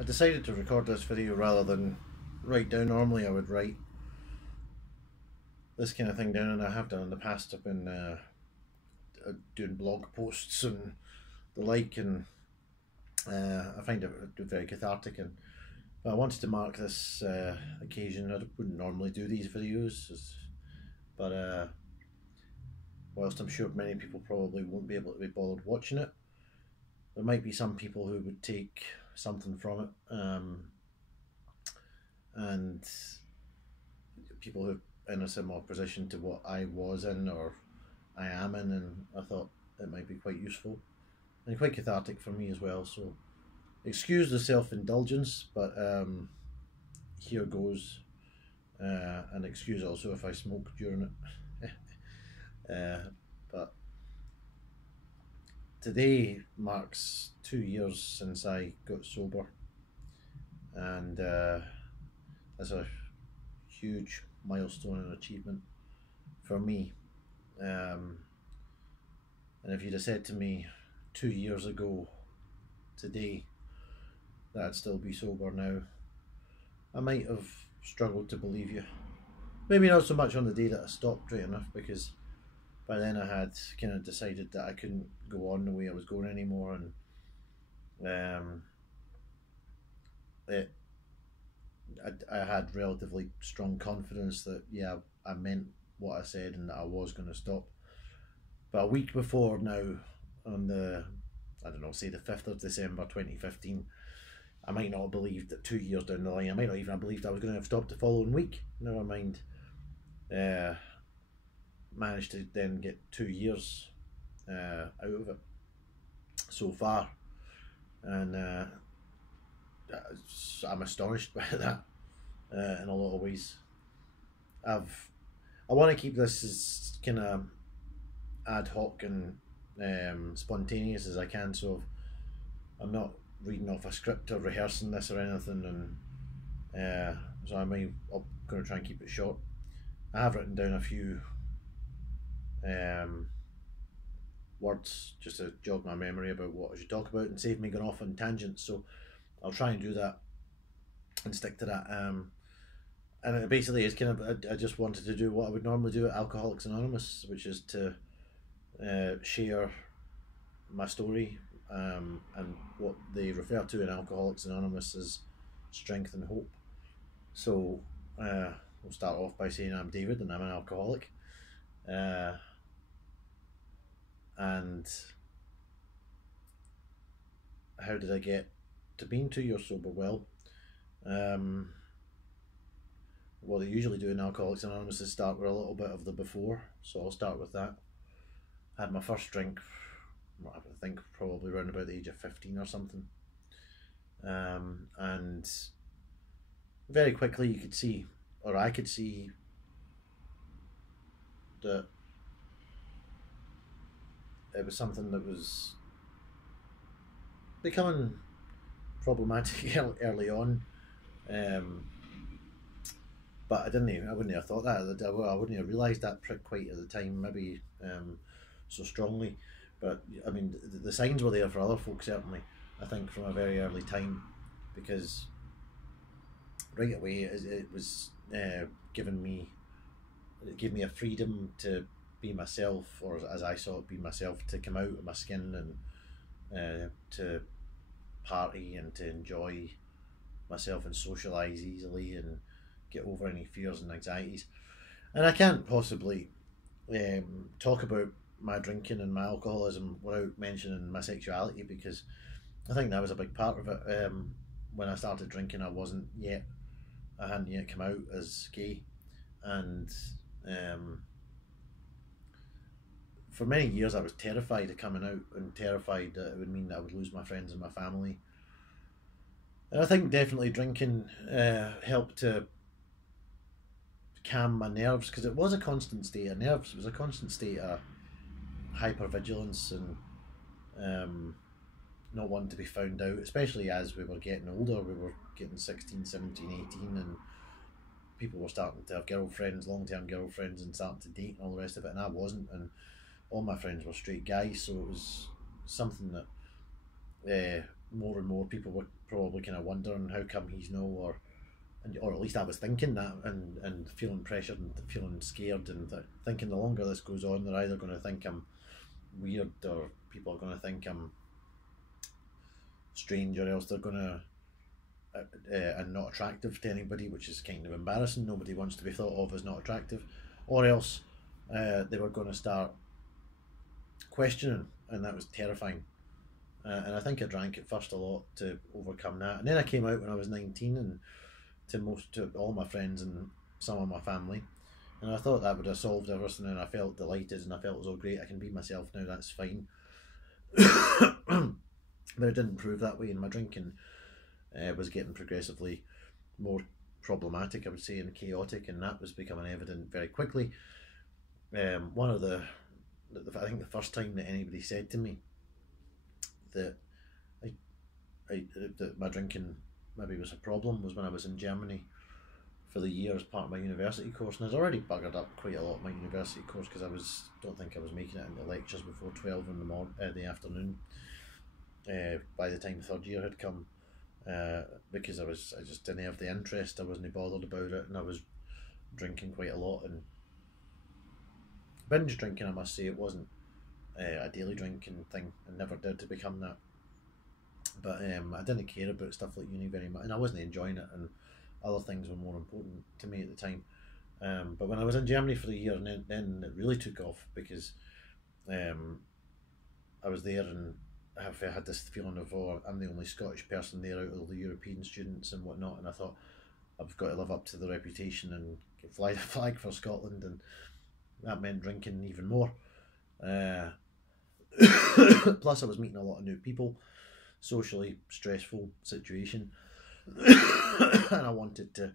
I decided to record this video rather than write down. Normally I would write this kind of thing down, and I have done in the past. I've been doing blog posts and the like, and I find it very cathartic, and I wanted to mark this occasion. I wouldn't normally do these videos, but whilst I'm sure many people probably won't be able to be bothered watching it, there might be some people who would take something from it, and people who are in a similar position to what I was in or I am in, and I thought it might be quite useful and quite cathartic for me as well. So excuse the self-indulgence, but here goes, and excuse also if I smoke during it. But today marks 2 years since I got sober, and that's a huge milestone and achievement for me. And if you'd have said to me 2 years ago today that I'd still be sober now, I might have struggled to believe you. Maybe not so much on the day that I stopped right enough, because by then I had kind of decided that I couldn't go on the way I was going anymore, and I had relatively strong confidence that, yeah, I meant what I said and that I was going to stop. But a week before now, on the, I don't know, say the 5th of December 2015, I might not have believed that 2 years down the line, I might not even have believed I was going to have stopped the following week. Never mind, managed to then get 2 years out of it so far, and I'm astonished by that in a lot of ways. I want to keep this as kind of ad hoc and spontaneous as I can, so I'm not reading off a script or rehearsing this or anything, and so I'm going to try and keep it short. I have written down a few words just to jog my memory about what I should talk about and save me going off on tangents, so I'll try and do that and stick to that. And it basically is kind of, I just wanted to do what I would normally do at Alcoholics Anonymous, which is to share my story, and what they refer to in Alcoholics Anonymous as strength and hope. So we'll start off by saying I'm David and I'm an alcoholic, and how did I get to being 2 years sober? Well, what they usually do in Alcoholics Anonymous is start with a little bit of the before, so I'll start with that. I had my first drink, I think probably around about the age of 15 or something, and very quickly you could see, or I could see, that it was something that was becoming problematic early on, but I wouldn't have thought that. I wouldn't have realised that quite at the time, maybe so strongly. But I mean, the signs were there for other folks, certainly, I think, from a very early time, because right away it was giving me, it gave me a freedom to be myself, or as I saw it, be myself, to come out of my skin and to party and to enjoy myself and socialise easily and get over any fears and anxieties. And I can't possibly talk about my drinking and my alcoholism without mentioning my sexuality, because I think that was a big part of it. When I started drinking, I hadn't yet come out as gay, and for many years I was terrified of coming out, and terrified that it would mean that I would lose my friends and my family. And I think definitely drinking helped to calm my nerves, because it was a constant state of nerves. It was a constant state of hypervigilance and not wanting to be found out, especially as we were getting older. We were getting 16, 17, 18, and people were starting to have girlfriends, long-term girlfriends, and starting to date and all the rest of it, and I wasn't, and all my friends were straight guys, so it was something that more and more people were probably kind of wondering how come he's no, or at least I was thinking that, and feeling pressured and feeling scared, and thinking the longer this goes on, they're either going to think I'm weird, or people are going to think I'm strange, or else they're going to and not attractive to anybody, which is kind of embarrassing. Nobody wants to be thought of as not attractive, or else they were going to start questioning, and that was terrifying. And I think I drank at first a lot to overcome that, and then I came out when I was 19, and to all my friends and some of my family, and I thought that would have solved everything, and I felt delighted, and I felt it was all great. I can be myself now. That's fine. But it didn't prove that way, and my drinking was getting progressively more problematic, I would say, and chaotic, and that was becoming evident very quickly. One of I think the first time that anybody said to me that that my drinking maybe was a problem was when I was in Germany for the year as part of my university course, and I'd already buggered up quite a lot of my university course because don't think I was making it into lectures before 12 in the afternoon. By the time third year had come, because I just didn't have the interest. I wasn't bothered about it, and I was drinking quite a lot, and binge drinking, I must say. It wasn't a daily drinking thing, and never did to become that. But I didn't care about stuff like uni very much, and I wasn't enjoying it, and other things were more important to me at the time. But when I was in Germany for a year, and then it really took off, because I was there, and I had this feeling of, oh, I'm the only Scottish person there out of all the European students and whatnot, and I thought, I've got to live up to the reputation and fly the flag for Scotland, and that meant drinking even more. Plus I was meeting a lot of new people, socially stressful situation, and I wanted to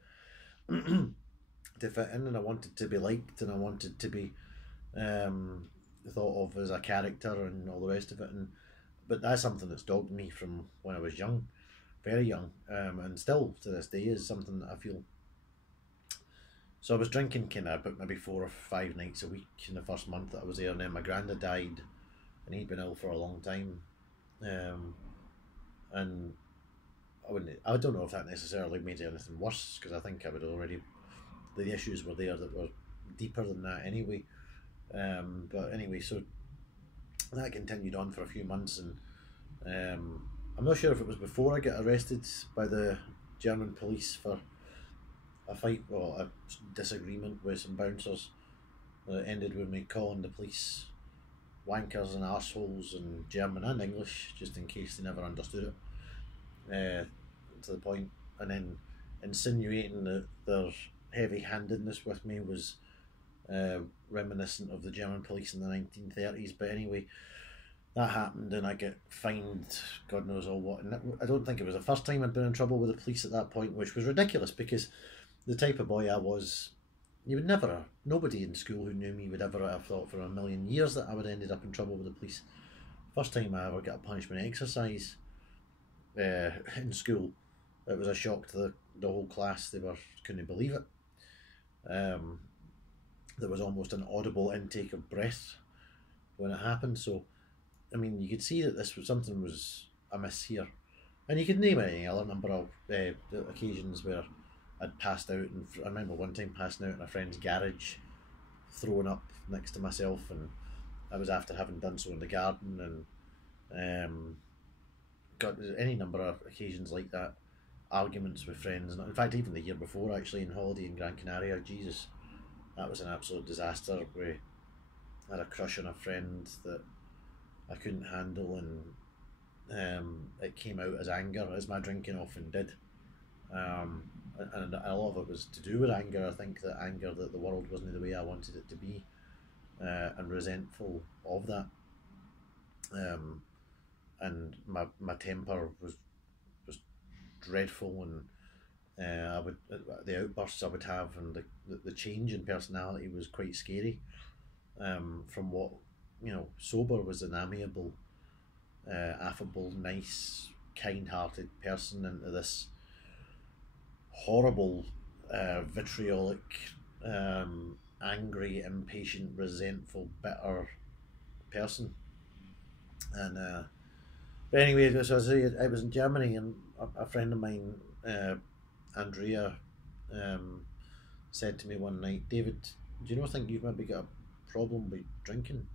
fit in, and I wanted to be liked, and I wanted to be thought of as a character and all the rest of it, but that's something that's dogged me from when I was young, very young, and still to this day is something that I feel. So I was drinking kind of about maybe 4 or 5 nights a week in the first month that I was there, and then my granddad died, and he'd been ill for a long time, and I don't know if that necessarily made anything worse, because I think I would already, the issues were there that were deeper than that anyway. But anyway, so that continued on for a few months, and I'm not sure if it was before I got arrested by the German police for a fight or a disagreement with some bouncers that ended with me calling the police wankers and arseholes in German and English, just in case they never understood it, to the point, and then insinuating that their heavy-handedness with me was reminiscent of the German police in the 1930s. But anyway, that happened, and I get fined God knows all what, and I don't think it was the first time I'd been in trouble with the police at that point, which was ridiculous, because the type of boy I was, you would never, nobody in school who knew me would ever have thought for a million years that I would have ended up in trouble with the police. First time I ever got a punishment exercise in school, it was a shock to the whole class. They couldn't believe it. There was almost an audible intake of breath when it happened. So, I mean, you could see that something was amiss here, and you could name any other number of occasions where I'd passed out, and I remember one time passing out in a friend's garage, throwing up next to myself, and I was after having done so in the garden, and got any number of occasions like that, arguments with friends, and in fact even the year before, actually, in holiday in Gran Canaria, Jesus, that was an absolute disaster. We had a crush on a friend that I couldn't handle, and it came out as anger, as my drinking often did. And a lot of it was to do with anger. I think that anger that the world wasn't the way I wanted it to be, and resentful of that. And my temper was dreadful, and I would, the outbursts I would have, and the change in personality was quite scary. From what, sober was an amiable, affable, nice, kind-hearted person, into this horrible, vitriolic, angry, impatient, resentful, bitter person. And But anyway, as I say, I was in Germany, and a friend of mine, Andrea, um, said to me one night, David, do you not think you've maybe got a problem with drinking?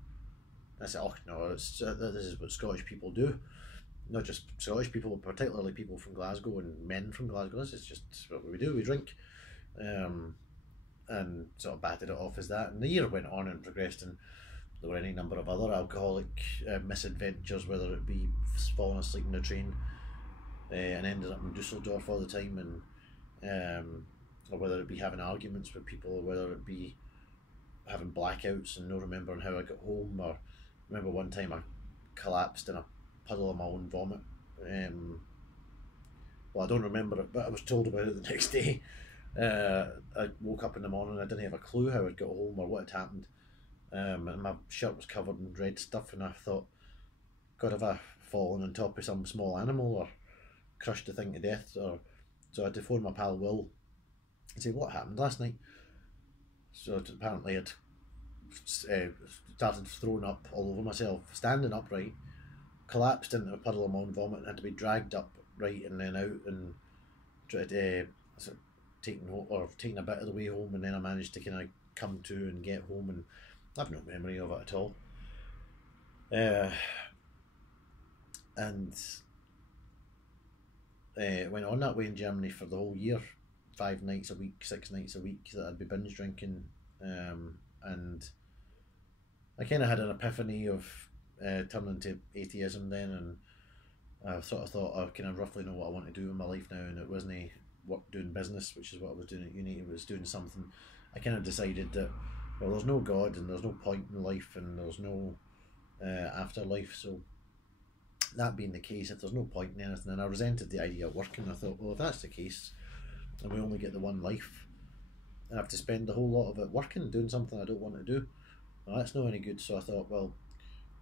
I said, oh no, this is what Scottish people do. Not just Scottish people, but particularly people from Glasgow and men from Glasgow. This is just what we do. We drink, um, and sort of batted it off as that. And the year went on and progressed, and there were any number of other alcoholic misadventures, whether it be falling asleep in the train and ended up in Dusseldorf all the time, or whether it be having arguments with people, or whether it be having blackouts and not remembering how I got home. Or remember one time I collapsed in a puddle of my own vomit. Well, I don't remember it, but I was told about it the next day. I woke up in the morning, I didn't have a clue how I'd got home or what had happened. And my shirt was covered in red stuff, and I thought, God, have I fallen on top of some small animal or crushed the thing to death? Or so I had to phone my pal Will and say, what happened last night? So apparently I'd started throwing up all over myself, standing upright, collapsed into a puddle of my own vomit, and had to be dragged up right and then out and tried taking a bit of the way home, and then I managed to kind of come to and get home, and I've no memory of it at all. And it went on that way in Germany for the whole year, 5 nights a week, 6 nights a week that I'd be binge drinking, and I kind of had an epiphany of turning to atheism then, and I sort of thought I kind of roughly know what I want to do in my life now, and it wasn't work doing business, which is what I was doing at uni. It was doing something. I kind of decided that, well, there's no God and there's no point in life and there's no afterlife. So that being the case, if there's no point in anything, and I resented the idea of working, I thought, well, if that's the case, and we only get the one life, I have to spend the whole lot of it working, doing something I don't want to do. Well, that's not any good. So I thought, well,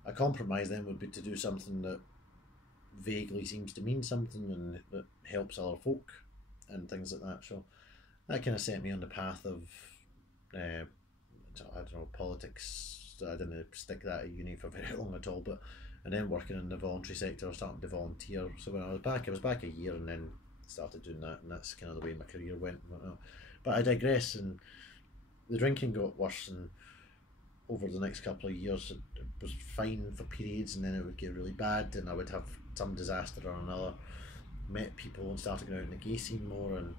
a compromise then would be to do something that vaguely seems to mean something and that helps other folk and things like that. So that kind of set me on the path of, I don't know, politics. I didn't stick that at uni for very long at all, but and then working in the voluntary sector, starting to volunteer. So when I was back a year, and then started doing that, and that's kind of the way my career went. But I digress, and the drinking got worse, and over the next couple of years it was fine for periods, and then it would get really bad, and I would have some disaster or another. Met people and started going out in the gay scene more, and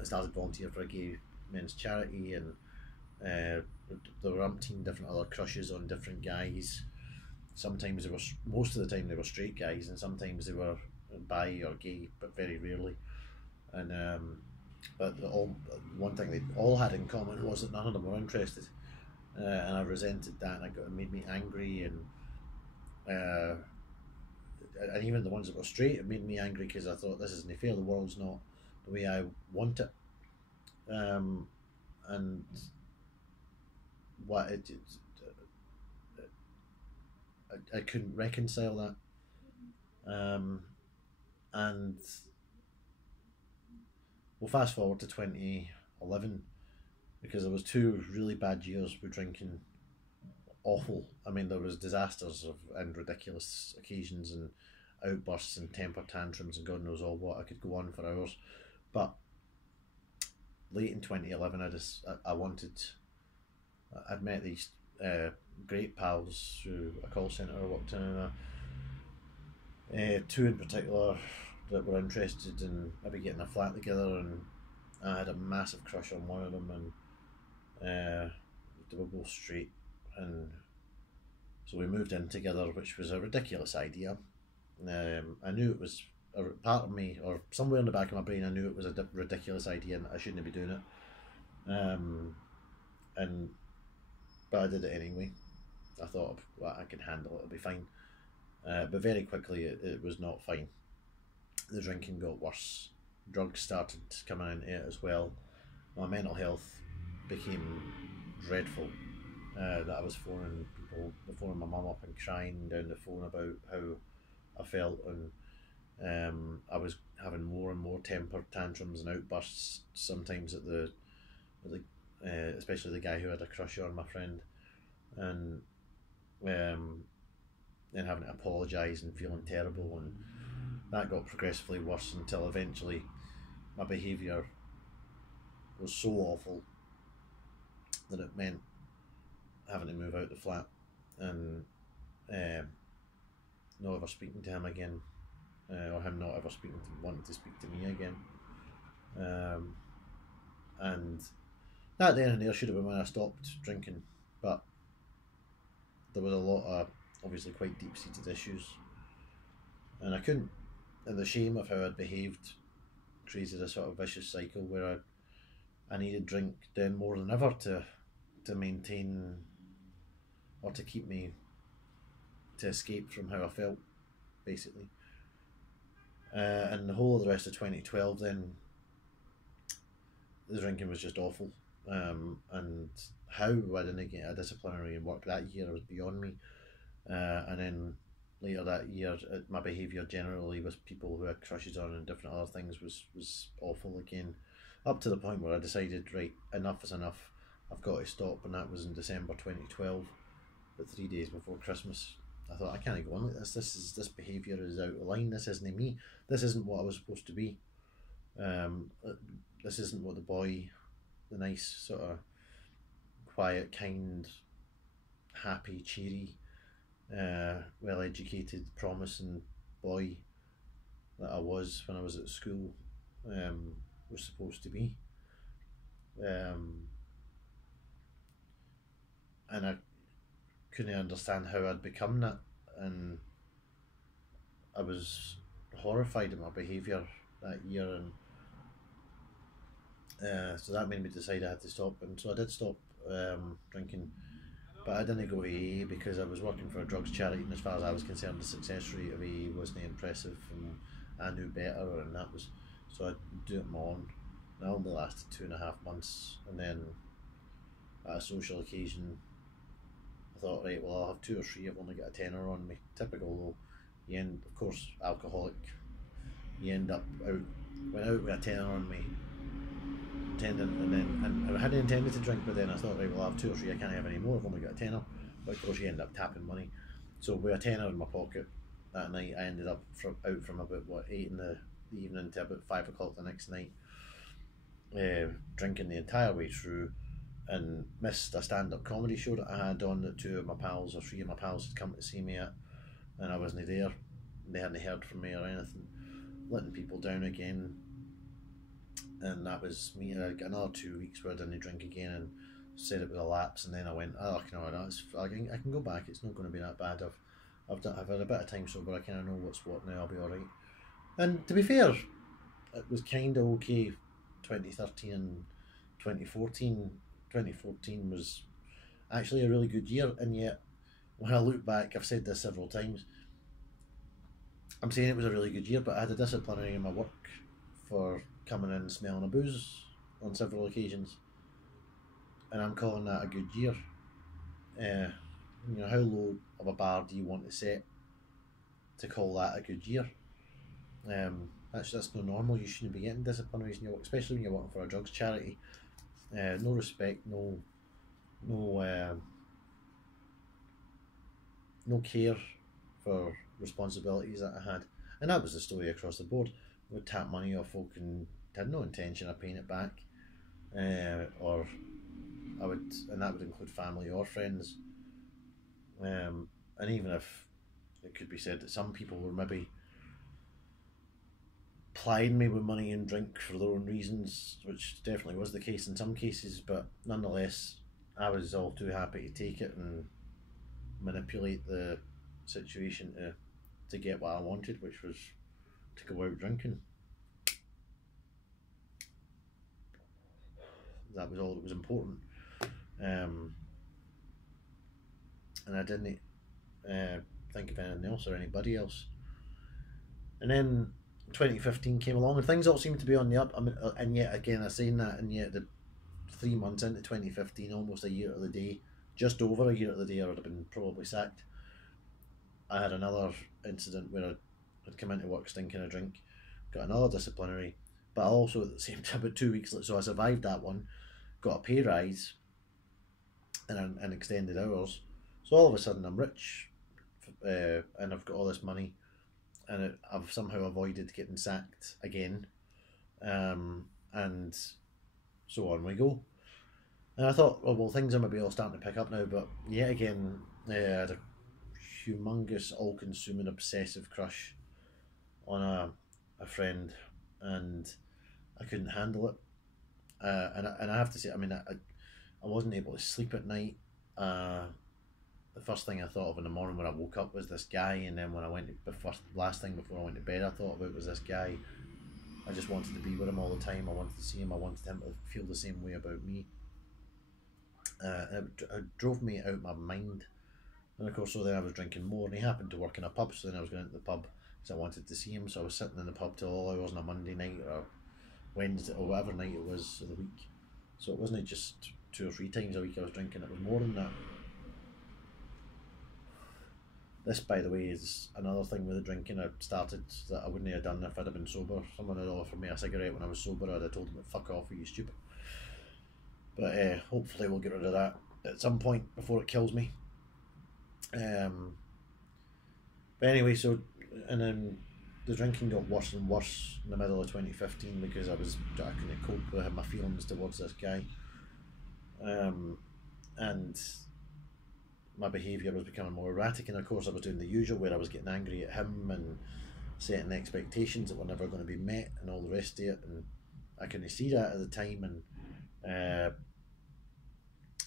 I started volunteering for a gay men's charity, and there were umpteen different other crushes on different guys. Sometimes they were, most of the time they were straight guys, and sometimes they were bi or gay, but very rarely. And but one thing they all had in common was that none of them were interested, and I resented that, and it made me angry, and even the ones that were straight, it made me angry because I thought, this isn't fair. The world's not the way I want it, and what I couldn't reconcile that, and we'll fast forward to 2011, because there was 2 really bad years with drinking. Awful. I mean, there was disasters and ridiculous occasions and outbursts and temper tantrums and God knows all what. I could go on for hours, but late in 2011, I'd met these great pals through a call centre I worked in, and 2 in particular that were interested in maybe getting a flat together, and I had a massive crush on one of them, and they were both straight, and so we moved in together, which was a ridiculous idea. I knew it was a part of me, or somewhere in the back of my brain, I knew it was a ridiculous idea and I shouldn't be doing it. And but I did it anyway. I thought, well, I can handle it; it'll be fine. But very quickly, it was not fine. The drinking got worse. Drugs started coming into it as well. My mental health became dreadful. That I was phoning my mum up and crying down the phone about how I felt, and I was having more and more temper tantrums and outbursts. Sometimes especially the guy who had a crush on my friend, and then having to apologise and feeling terrible, and that got progressively worse until eventually my behaviour was so awful that it meant having to move out the flat and not ever speaking to him again, or him not ever wanting to speak to me again. And that then and there should have been when I stopped drinking, but there was a lot of obviously quite deep-seated issues, and I couldn't, and the shame of how I'd behaved created a sort of vicious cycle where I needed drink then more than ever to maintain or to keep me, to escape from how I felt, basically. And the whole of the rest of 2012 then, the drinking was just awful, and how I didn't get a disciplinary in work that year was beyond me. And then later that year, my behaviour generally with people who had crushes on and different other things was awful again, up to the point where I decided, right, enough is enough, I've got to stop, and that was in December 2012, but 3 days before Christmas. I thought, I can't go on like this. This behaviour is out of line. This isn't me. This isn't what I was supposed to be. This isn't what the nice sort of quiet, kind, happy, cheery, well-educated, promising boy that I was when I was at school was supposed to be. And I couldn't understand how I'd become that, and I was horrified at my behaviour that year, and so that made me decide I had to stop, and so I did stop drinking, but I didn't go to AA because I was working for a drugs charity, and as far as I was concerned, the success rate of AA wasn't impressive, and I knew better, and that was, so I'd do it on my own. And I only lasted 2.5 months, and then at a social occasion I thought, right, well, I'll have 2 or 3, I've only got a tenner on me. Typical though. You end, of course, alcoholic, you end up went out with a tenner on me, and I hadn't intended to drink, but then I thought, right, well, I'll have 2 or 3, I can't have any more, I've only got a tenner. But of course you end up tapping money. So with a tenner in my pocket that night, I ended up out from about 8 in the evening to about 5 o'clock the next night, drinking the entire way through, and missed a stand-up comedy show that I had on that 2 of my pals or 3 of my pals had come to see me at, and I wasn't there. They hadn't heard from me or anything. Letting people down again, and that was me. I got another 2 weeks where I didn't drink again, and said it was a lapse. And then I went, oh no, I can go back. It's not going to be that bad. I've had a bit of time sober. I kind of know what's what now. I'll be all right. And to be fair, it was kind of okay. 2013 and 2014. 2014 was actually a really good year, and yet when I look back, I've said this several times, I'm saying it was a really good year, but I had a disciplinary in my work for coming in and smelling a booze on several occasions, and I'm calling that a good year. How low of a bar do you want to set to call that a good year? That's not normal. You shouldn't be getting disciplinaries in your work, especially when you're working for a drugs charity. No respect, no care for responsibilities that I had, and that was the story across the board. I would tap money off folk and had no intention of paying it back, or I would, and that would include family or friends, and even if it could be said that some people were maybe plying me with money and drink for their own reasons, which definitely was the case in some cases, but nonetheless I was all too happy to take it and manipulate the situation to get what I wanted, which was to go out drinking. That was all that was important, and I didn't think of anything else or anybody else. And then 2015 came along, and things all seemed to be on the up. I mean, and yet again, I'm saying that, and yet the 3 months into 2015, almost a year to the day, just over a year to the day, I would have been probably sacked. I had another incident where I'd come into work stinking of drink, got another disciplinary, but also at the same time, about 2 weeks later, so I survived that one, got a pay rise and extended hours. So all of a sudden I'm rich, and I've got all this money, and I've somehow avoided getting sacked again, and so on we go. And I thought, oh, well, things are maybe all starting to pick up now, but yet again, I had a humongous, all-consuming, obsessive crush on a friend, and I couldn't handle it. And I have to say, I mean, I wasn't able to sleep at night. The first thing I thought of in the morning when I woke up was this guy, and then when I went to last thing before I went to bed, I thought about was this guy. I just wanted to be with him all the time. I wanted to see him. I wanted him to feel the same way about me. It drove me out of my mind. And of course, so then I was drinking more, and he happened to work in a pub, so then I was going into the pub because I wanted to see him. So I was sitting in the pub till all hours on a Monday night or Wednesday or whatever night it was of the week. So it wasn't just 2 or 3 times a week I was drinking, it was more than that. This, by the way, is another thing with the drinking I started that I wouldn't have done if I'd have been sober. Someone had offered me a cigarette when I was sober, I'd have told them to fuck off, are you stupid? But hopefully we'll get rid of that at some point before it kills me. But anyway, so, and then the drinking got worse and worse in the middle of 2015 because I couldn't cope with my feelings towards this guy. And my behaviour was becoming more erratic, and of course I was doing the usual where I was getting angry at him and setting expectations that were never going to be met and all the rest of it, and I couldn't see that at the time, and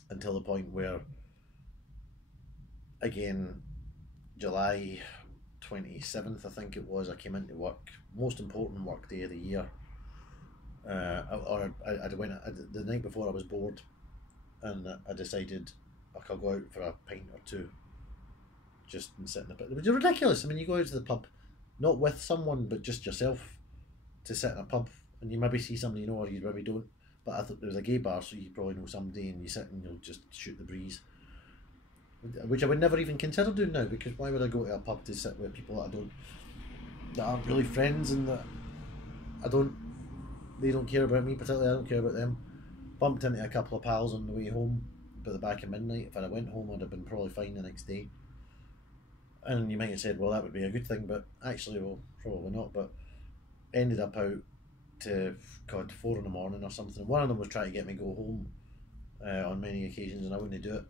until the point where, again, July 27th I think it was, I came into work, most important work day of the year, I went the night before I was bored, and I decided I could go out for a pint or two, just and sit in the pub. It was ridiculous. I mean, you go out to the pub, not with someone, but just yourself, to sit in a pub, and you maybe see somebody you know, or you maybe don't. But I thought there was a gay bar, so you probably know somebody, and you sit and you'll just shoot the breeze, which I would never even consider doing now, because why would I go to a pub to sit with people that aren't really friends, and that they don't care about me particularly, I don't care about them. Bumped into a couple of pals on the way home by the back of midnight. If I'd have went home, I'd have been probably fine the next day. And you might have said, well, that would be a good thing, but actually, well, probably not. But ended up out to 4 in the morning or something. One of them was trying to get me to go home on many occasions, and I wouldn't do it.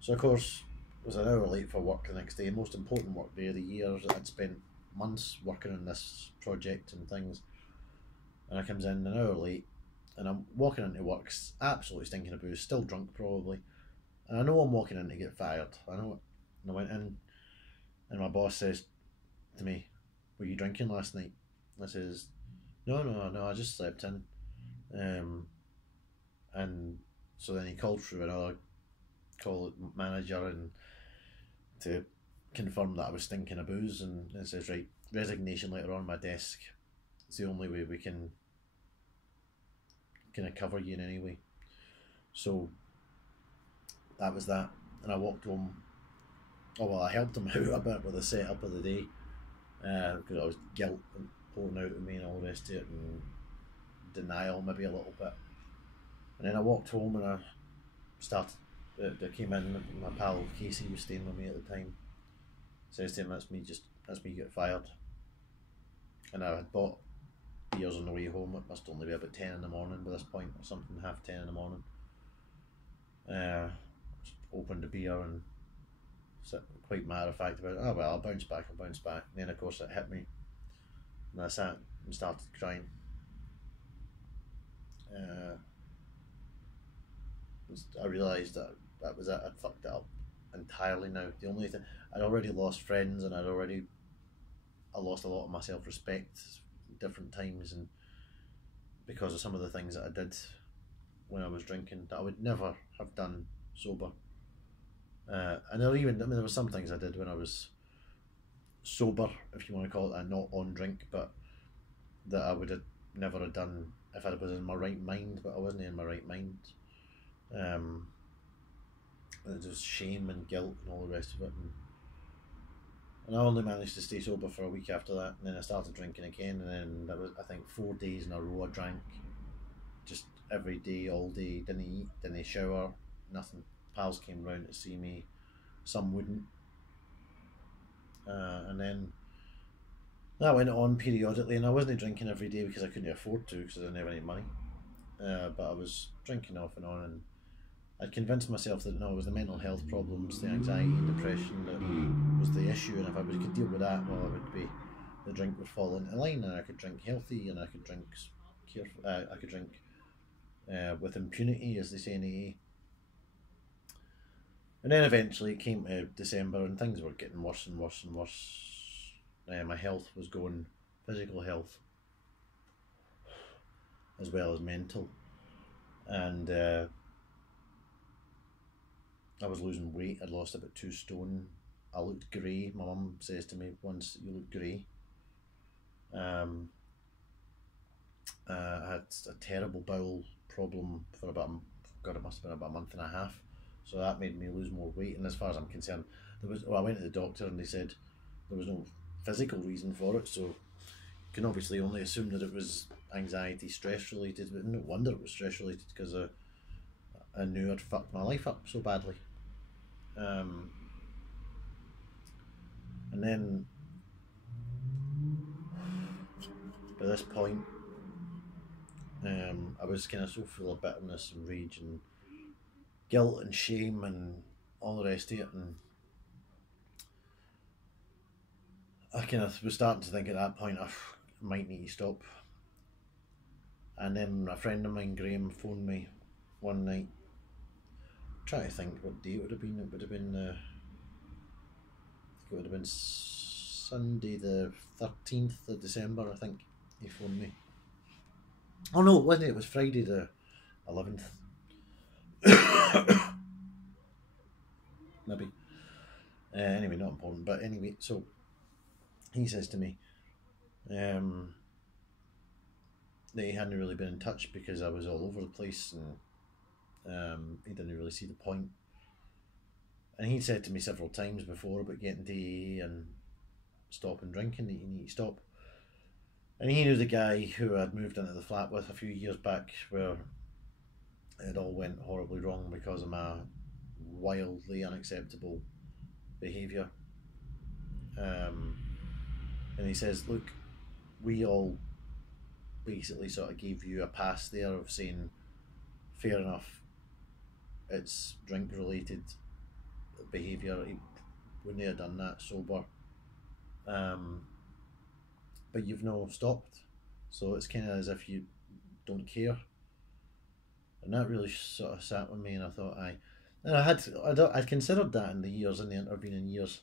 So of course, I was an hour late for work the next day, most important work day of the year. I'd spent months working on this project and things, and I comes in an hour late, and I'm walking into work absolutely stinking of booze, still drunk probably, and I know I'm walking in to get fired. I know it. And I went in, and my boss says to me, "Were you drinking last night?" I says, No, I just slept in." And so then he called through another call manager and to confirm that I was stinking of booze, and it says, right, resignation letter on my desk. It's the only way we can kind of cover you in any way. So that was that, and I walked home. Oh well, I helped him out a bit with the setup of the day, because I was guilt and pouring out of me and all the rest of it, and denial maybe a little bit. And then I walked home, and I started. They came in. My pal Casey was staying with me at the time. Says to him, "That's me get fired." And I had bought beers on the way home. It must only be about 10 in the morning by this point, or something, half 10 in the morning. Opened a beer and quite matter of fact about it. Oh well, I'll bounce back. And then of course it hit me, and I sat and started crying. I realised that was it. I'd fucked it up entirely now. The only thing, I'd already lost friends, and I lost a lot of my self-respect different times, and because of some of the things that I did when I was drinking that I would never have done sober. And there were some things I did when I was sober, if you want to call it that, not on drink, but that I would have never have done if I was in my right mind, but I wasn't in my right mind. There was shame and guilt and all the rest of it, and I only managed to stay sober for a week after that, and then I started drinking again, and then that was, I think, 4 days in a row I drank, just every day, all day, didn't eat, didn't shower, nothing. Pals came round to see me, some wouldn't. And then that went on periodically, and I wasn't drinking every day because I couldn't afford to because I didn't have any money. But I was drinking off and on, and I'd convinced myself that no, it was the mental health problems, the anxiety and depression that was the issue, and if I could deal with that, well, it would be the drink would fall into line, and I could drink healthy, and I could drink careful. I could drink with impunity, as they say in AA. And then eventually it came to December, and things were getting worse and worse and worse. My health was going, physical health, as well as mental, and I was losing weight. I'd lost about 2 stone. I looked grey. My mum says to me once, "You look grey." I had a terrible bowel problem for about, God, it must have been about a month and a half. So that made me lose more weight. And as far as I'm concerned, I went to the doctor and they said there was no physical reason for it. So you can obviously only assume that it was anxiety, stress related. But no wonder it was stress related, because I knew I'd fucked my life up so badly. And then by this point, I was kind of so full of bitterness and rage and guilt and shame and all the rest of it, and I kind of was starting to think at that point I might need to stop. And then a friend of mine, Graham, phoned me one night. I'm trying to think what day it would have been. It would have been I think it would have been Sunday the 13th of December, I think. He phoned me. Oh no, it wasn't. It was Friday the 11th. Maybe. Anyway, not important. But anyway, so he says to me that he hadn't really been in touch because I was all over the place, and he didn't really see the point. And he'd said to me several times before about getting to AA and stopping drinking, that you need to stop. And he knew the guy who I'd moved into the flat with a few years back, where it all went horribly wrong because of my wildly unacceptable behaviour. And he says, look, we all basically sort of gave you a pass there of saying, fair enough, it's drink related behaviour, he wouldn't have done that sober, but you've no stopped, so it's kind of as if you don't care. And that really sort of sat with me, and I thought, and I'd considered that in the intervening years,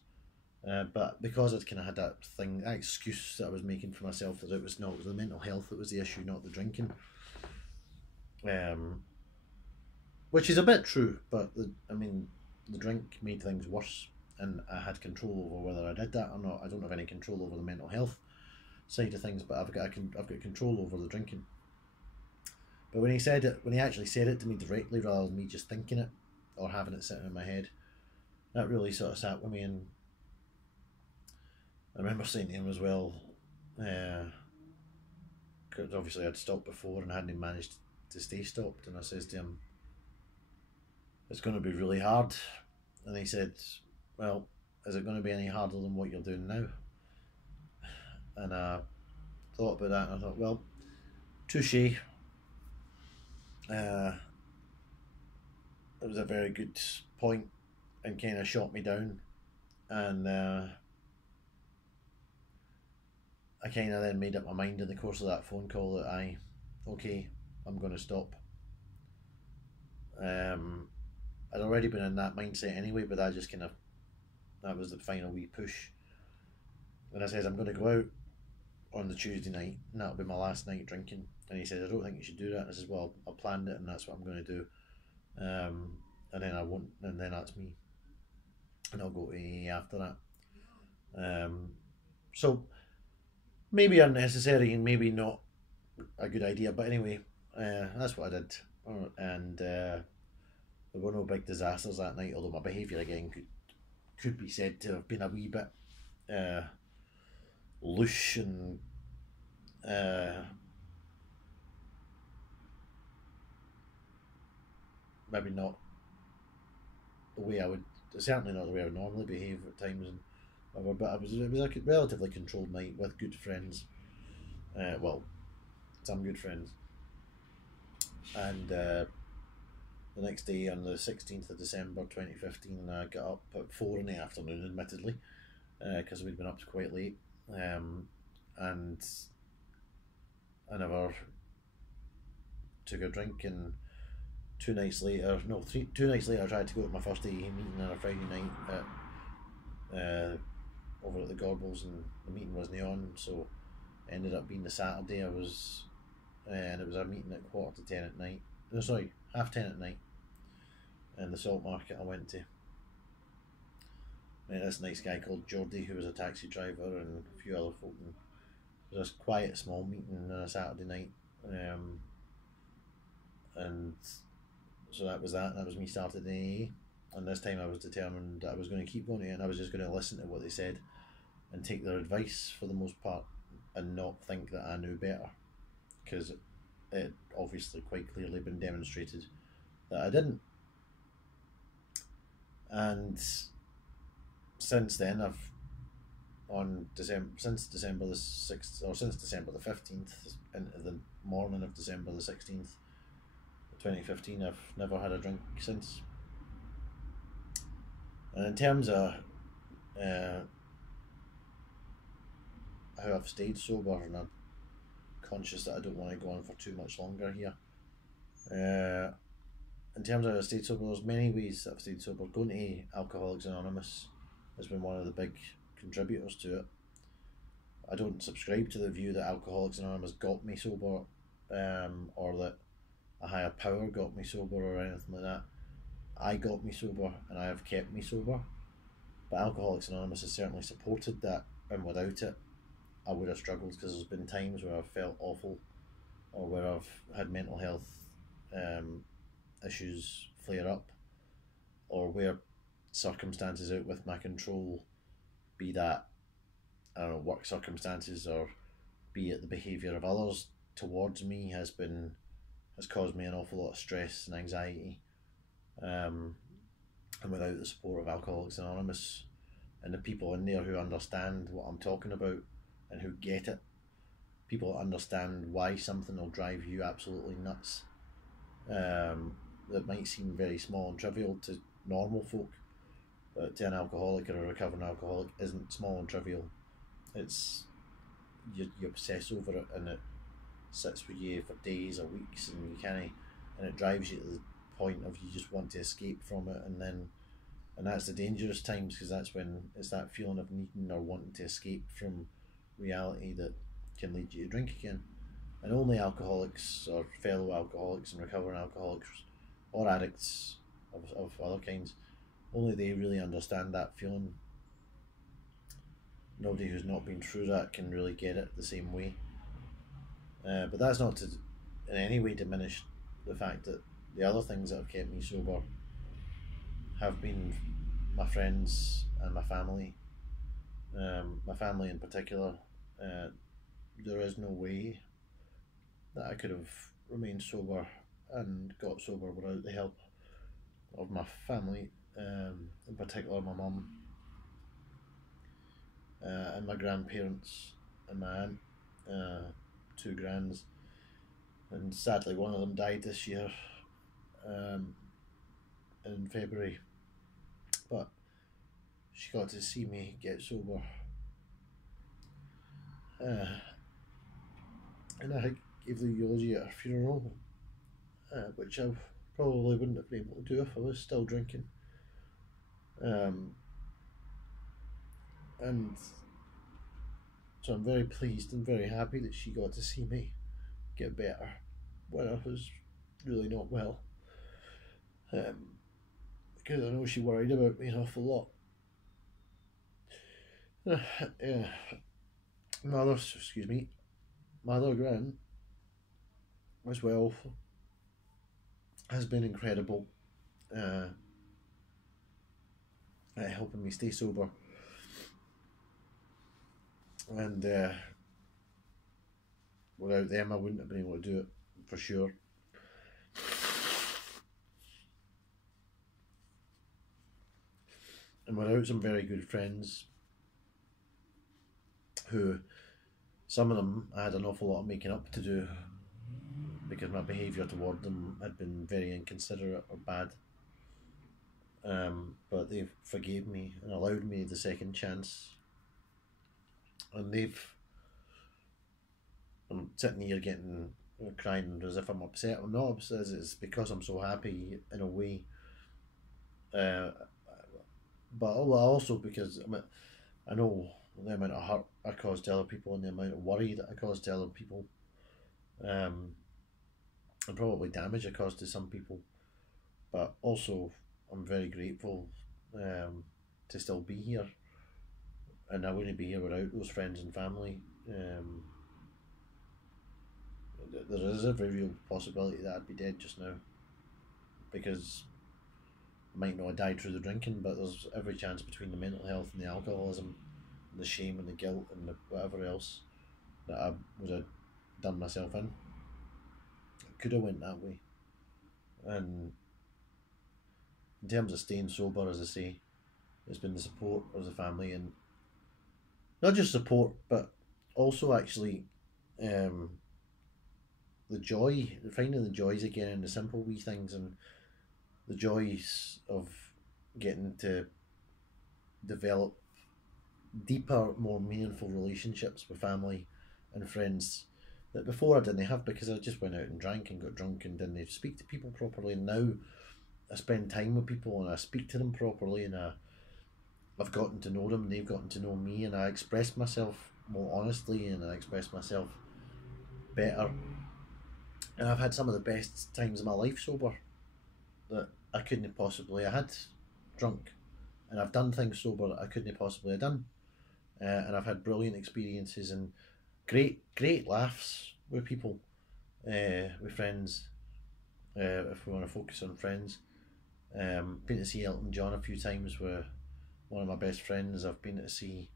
but because I'd kind of had that excuse that I was making for myself, that it was the mental health that was the issue, not the drinking, which is a bit true, but the drink made things worse, and I had control over whether I did that or not. I don't have any control over the mental health side of things, but I've got control over the drinking. But when he actually said it to me directly, rather than me just thinking it or having it sitting in my head, that really sort of sat with me. And I remember saying to him as well, because obviously I'd stopped before and hadn't managed to stay stopped, and I says to him, it's going to be really hard. And he said, well, is it going to be any harder than what you're doing now? And I thought about that, and I thought, well, touche. It was a very good point, and kind of shot me down, and I kind of then made up my mind in the course of that phone call that I'm going to stop. I'd already been in that mindset anyway, but that was the final wee push. And I says, I'm going to go out on the Tuesday night, and that'll be my last night drinking. And he says, I don't think you should do that. And I says, well, I planned it, and that's what I'm going to do. And then I won't, and then that's me. And I'll go to AA after that. So maybe unnecessary and maybe not a good idea, but anyway, that's what I did. And there were no big disasters that night, although my behaviour again could be said to have been a wee bit loose and maybe not the way I would certainly not the way I would normally behave at times, and but it was a relatively controlled night with good friends. Well, some good friends, and the next day on the 16th of December 2015, I got up at 4 in the afternoon, admittedly, because we'd been up quite late, and I never took a drink. And 2 nights later, no, 2 nights later, I tried to go to my first AA meeting on a Friday night over at the Gorbals, and the meeting wasn't on, so it ended up being the Saturday. And it was a meeting at 9:45 at night. No, sorry, 10:30 at night, in the Salt Market I went to. Met this nice guy called Geordie, who was a taxi driver, and a few other folk. And it was a quiet, small meeting on a Saturday night, and so that was that. And that was me starting AA. And this time I was determined that I was going to keep going to it, and I was just going to listen to what they said and take their advice for the most part, and not think that I knew better, because it obviously quite clearly been demonstrated that I didn't. And since then, since December the 6th, or since December the 15th, into the morning of December the 16th, 2015, I've never had a drink since. And in terms of how I've stayed sober, and I'm conscious that I don't want to go on for too much longer here. In terms of how I've stayed sober, there's many ways that I've stayed sober. Going to Alcoholics Anonymous has been one of the big contributors to it. I don't subscribe to the view that Alcoholics Anonymous got me sober, or that a higher power got me sober or anything like that. I got me sober, and I have kept me sober. But Alcoholics Anonymous has certainly supported that, and without it, I would have struggled, because there's been times where I've felt awful, or where I've had mental health issues flare up, or where circumstances out with my control, be that, I don't know, work circumstances, or be it the behaviour of others towards me, has caused me an awful lot of stress and anxiety. And without the support of Alcoholics Anonymous and the people in there who understand what I'm talking about and who get it, people that understand why something will drive you absolutely nuts, that might seem very small and trivial to normal folk, but to an alcoholic or a recovering alcoholic isn't small and trivial. It's you obsess over it, and it sits with you for days or weeks, and you can't, and it drives you to the point of you just want to escape from it, and that's the dangerous times, because that's when it's that feeling of needing or wanting to escape from reality that can lead you to drink again. And only alcoholics or fellow alcoholics and recovering alcoholics or addicts of other kinds, only they really understand that feeling. Nobody who's not been through that can really get it the same way. But that's not to in any way diminish the fact that the other things that have kept me sober have been my friends and my family. My family in particular. There is no way that I could have remained sober and got sober without the help of my family, in particular my mum, and my grandparents, and my aunt, 2 grands, and sadly one of them died this year, in February, but she got to see me get sober, and I gave the eulogy at her funeral, which I probably wouldn't have been able to do if I was still drinking. And so I'm very pleased and very happy that she got to see me get better when I was really not well, because I know she worried about me an awful lot. My other gran as well has been incredible at helping me stay sober, and without them I wouldn't have been able to do it, for sure. and without some very good friends who, some of them I had an awful lot of making up to do because my behaviour toward them had been very inconsiderate or bad. But they forgave me and allowed me the second chance. And I'm sitting here getting crying as if I'm upset. I'm not upset. It's because I'm so happy in a way. But also because I know the amount of hurt I caused to other people and the amount of worry that I caused to other people, and probably damage I caused to some people. But also, I'm very grateful to still be here, and I wouldn't be here without those friends and family. There is every real possibility that I'd be dead just now, because I might not have died through the drinking, but there's every chance between the mental health and the alcoholism, and the shame and the guilt and the whatever else that I would have done myself in. It could have went that way. And in terms of staying sober, as I say, it's been the support of the family, and not just support, but also actually the joy, finding the joys again in the simple wee things, and the joys of getting to develop deeper, more meaningful relationships with family and friends that before I didn't have, because I just went out and drank and got drunk and didn't speak to people properly. And now I spend time with people and I speak to them properly, and I've gotten to know them and they've gotten to know me, and I express myself more honestly and I express myself better. And I've had some of the best times of my life sober that I couldn't have possibly. I had drunk, and I've done things sober that I couldn't have possibly have done. And I've had brilliant experiences and great laughs with people, with friends. If we want to focus on friends, been to see Elton John a few times with one of my best friends. I've been to see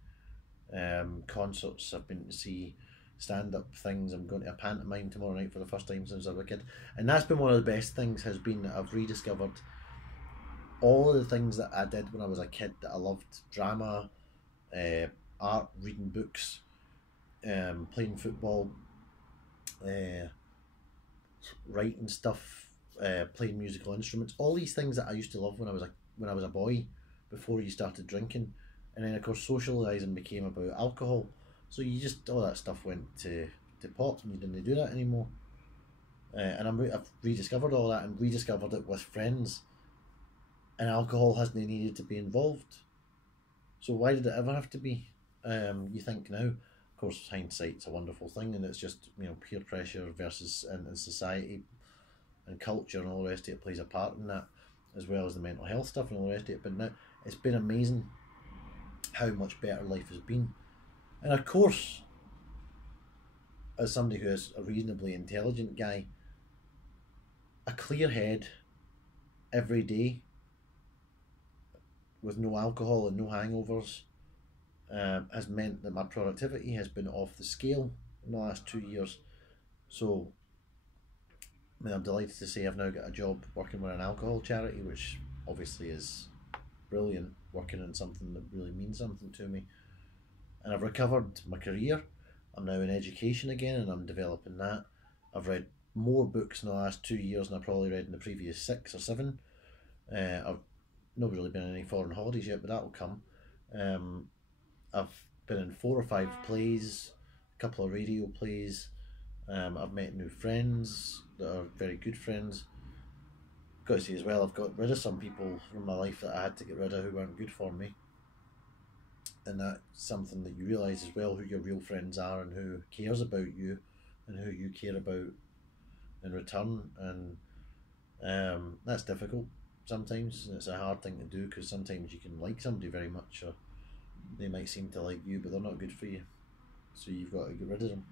concerts. I've been to see stand-up things. I'm going to a pantomime tomorrow night for the first time since I was a kid, and that's been one of the best things. Has been that I've rediscovered all of the things that I did when I was a kid that I loved: drama, art, reading books, playing football, writing stuff, playing musical instruments. All these things that I used to love when I was a boy, before you started drinking, and then of course socialising became about alcohol. So you just, all that stuff went to pot, and you didn't do that anymore. And I've rediscovered all that, and rediscovered it with friends, and alcohol hasn't needed to be involved. So why did it ever have to be? You think now, of course, hindsight's a wonderful thing, and it's just, peer pressure versus and society and culture and all the rest of it plays a part in that, as well as the mental health stuff and all the rest of it. But now it's been amazing how much better life has been. And of course, as somebody who is a reasonably intelligent guy, a clear head every day with no alcohol and no hangovers has meant that my productivity has been off the scale in the last 2 years. So I'm delighted to say I've now got a job working with an alcohol charity, which obviously is brilliant, working on something that really means something to me. And I've recovered my career. I'm now in education again, and I'm developing that. I've read more books in the last 2 years than I probably read in the previous 6 or 7. I've not really been on any foreign holidays yet, but that will come. I've been in 4 or 5 plays, a couple of radio plays. I've met new friends that are very good friends. I've got to say as well, I've got rid of some people from my life that I had to get rid of who weren't good for me. And that's something that you realise as well, who your real friends are and who cares about you and who you care about in return. And that's difficult sometimes, and it's a hard thing to do, because sometimes you can like somebody very much, or they might seem to like you, but they're not good for you, so you've got to get rid of them.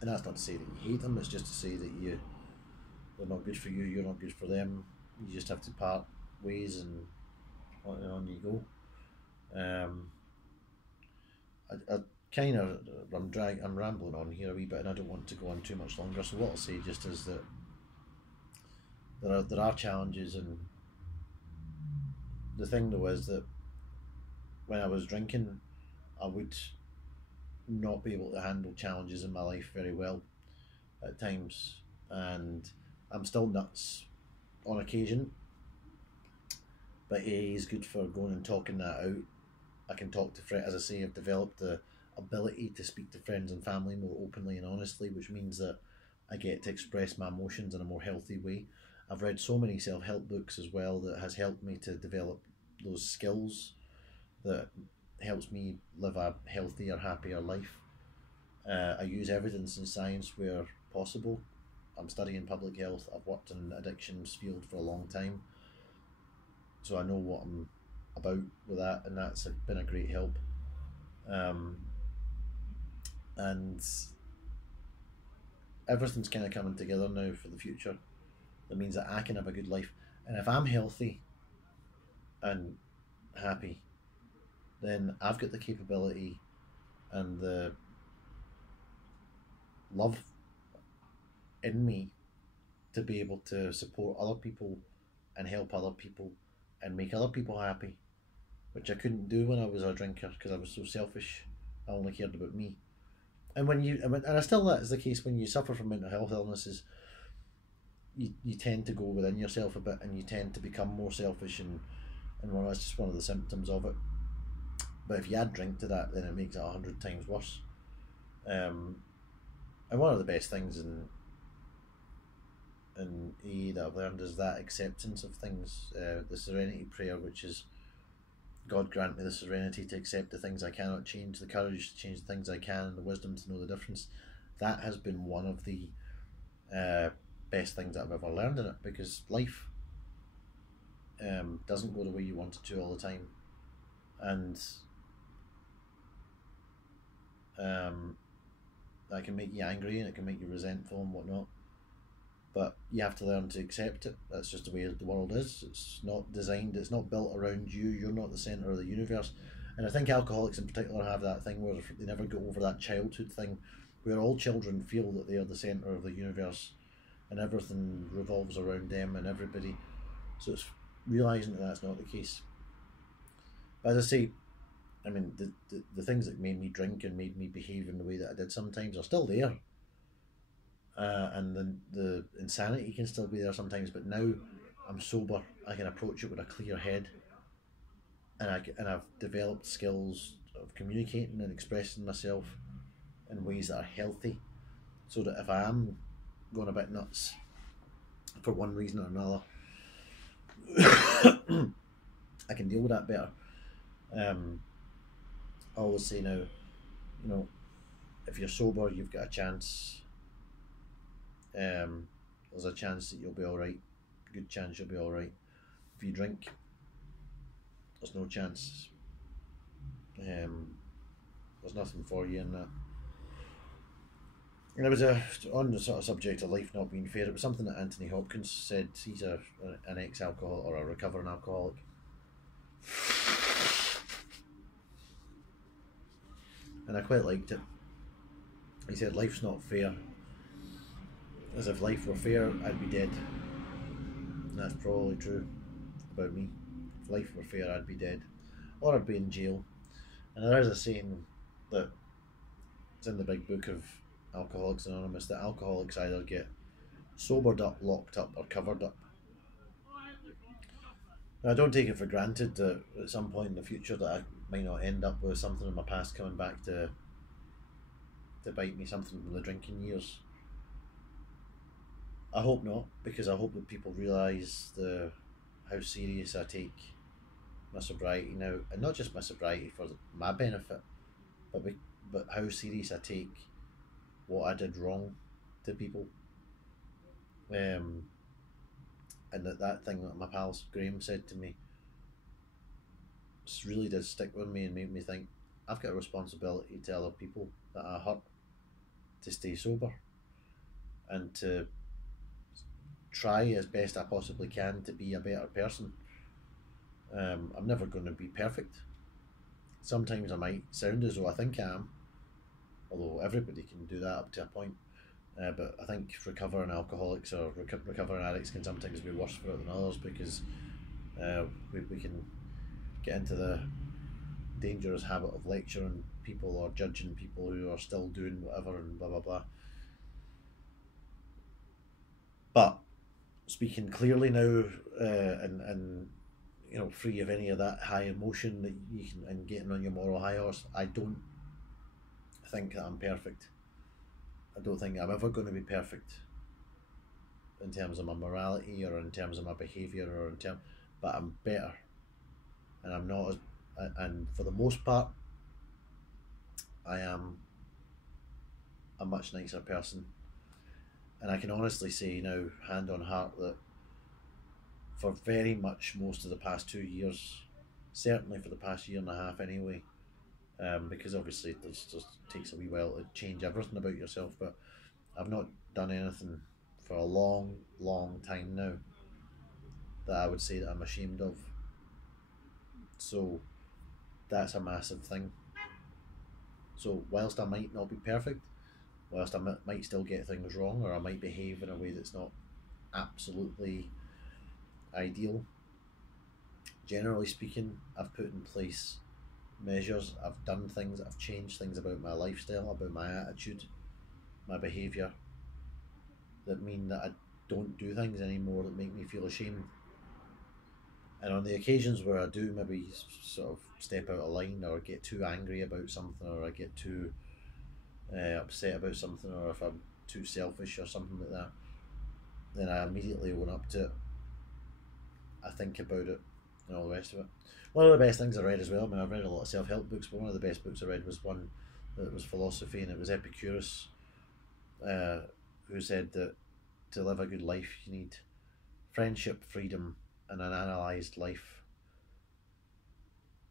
And that's not to say that you hate them, it's just to say that they're not good for you, you're not good for them. You just have to part ways, and on you go. I'm rambling on here a wee bit, and I don't want to go on too much longer. So what I'll say just is that there are challenges, and the thing though is that when I was drinking, I would not be able to handle challenges in my life very well at times, and I'm still nuts on occasion. But AA is good for going and talking that out. I can talk to friends, as I say, I've developed the ability to speak to friends and family more openly and honestly, which means that I get to express my emotions in a more healthy way. I've read so many self help books as well that has helped me to develop those skills that helps me live a healthier, happier life. I use evidence in science where possible. I'm studying public health. I've worked in addictions field for a long time, so I know what I'm about with that, and that's been a great help. Um, and everything's kind of coming together now for the future. That means that I can have a good life, and if I'm healthy and happy, then I've got the capability and the love in me to be able to support other people and help other people and make other people happy, which I couldn't do when I was a drinker because I was so selfish. I only cared about me. And and I still that is the case when you suffer from mental health illnesses, you tend to go within yourself a bit and you tend to become more selfish, and well, that's just one of the symptoms of it. But if you add drink to that, then it makes it 100 times worse. And one of the best things in AA that I've learned is that acceptance of things, the serenity prayer, which is God grant me the serenity to accept the things I cannot change, the courage to change the things I can, and the wisdom to know the difference. That has been one of the best things that I've ever learned in it, because life doesn't go the way you want it to all the time, and that can make you angry and it can make you resentful and whatnot, but you have to learn to accept it. That's just the way the world is. It's not designed, it's not built around you. You're not the centre of the universe. And I think alcoholics in particular have that thing where they never get over that childhood thing, where all children feel that they are the centre of the universe and everything revolves around them and everybody. So it's realising that that's not the case. But as I say, I mean, the things that made me drink and made me behave in the way that I did sometimes are still there. And the insanity can still be there sometimes, but now I'm sober, I can approach it with a clear head, and I've developed skills of communicating and expressing myself in ways that are healthy, so that if I am going a bit nuts for one reason or another, I can deal with that better. I always say now, if you're sober, you've got a chance. There's a chance that you'll be alright. Good chance you'll be alright. If you drink, there's no chance. There's nothing for you in that. And it was on the sort of subject of life not being fair. It was something that Anthony Hopkins said. He's an ex-alcoholic or a recovering alcoholic. And I quite liked it. He said, life's not fair. As if life were fair, I'd be dead. And that's probably true about me. If life were fair, I'd be dead. Or I'd be in jail. And there is a saying that it's in the big book of Alcoholics Anonymous that alcoholics either get sobered up, locked up, or covered up. Now, I don't take it for granted that at some point in the future that I might not end up with something in my past coming back to bite me, something from the drinking years. I hope not, because I hope that people realise how serious I take my sobriety now, and not just my sobriety for my benefit, but how serious I take what I did wrong to people. And that thing that my pal Graham said to me really did stick with me and made me think I've got a responsibility to other people that I hurt to stay sober and to try as best I possibly can to be a better person. I'm never going to be perfect. Sometimes I might sound as though I think I am, although everybody can do that up to a point. But I think recovering alcoholics or recovering addicts can sometimes be worse for it than others, because we can get into the dangerous habit of lecturing people or judging people who are still doing whatever and blah blah blah. But speaking clearly now, and free of any of that high emotion that you can, and getting on your moral high horse, I don't think that I'm perfect. I don't think I'm ever going to be perfect in terms of my morality or in terms of my behaviour or in terms, but I'm better, and I'm not as, and for the most part, I am a much nicer person, and I can honestly say now, hand on heart, that for very much most of the past 2 years, certainly for the past year and a half anyway, because obviously it just takes a wee while to change everything about yourself, but I've not done anything for a long, long time now that I would say that I'm ashamed of. So that's a massive thing. So whilst I might not be perfect, whilst I might still get things wrong, or I might behave in a way that's not absolutely ideal, generally speaking, I've put in place measures, I've done things, I've changed things about my lifestyle, about my attitude, my behaviour, that mean that I don't do things anymore that make me feel ashamed. And on the occasions where I do maybe sort of step out of line or get too angry about something, or I get too upset about something, or if I'm too selfish or something like that, then I immediately own up to it. I think about it and all the rest of it. One of the best things I read as well, I mean, I've read a lot of self-help books, but one of the best books I read was one that was philosophy, and it was Epicurus, who said that to live a good life you need friendship, freedom, and an analysed life.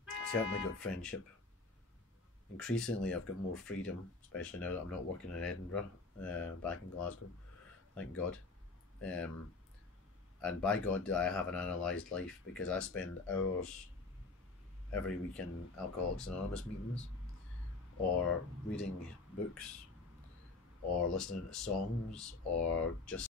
I certainly got friendship. Increasingly I've got more freedom, especially now that I'm not working in Edinburgh, back in Glasgow, thank God. And by God do I have an analysed life, because I spend hours every week in Alcoholics Anonymous meetings, or reading books, or listening to songs, or just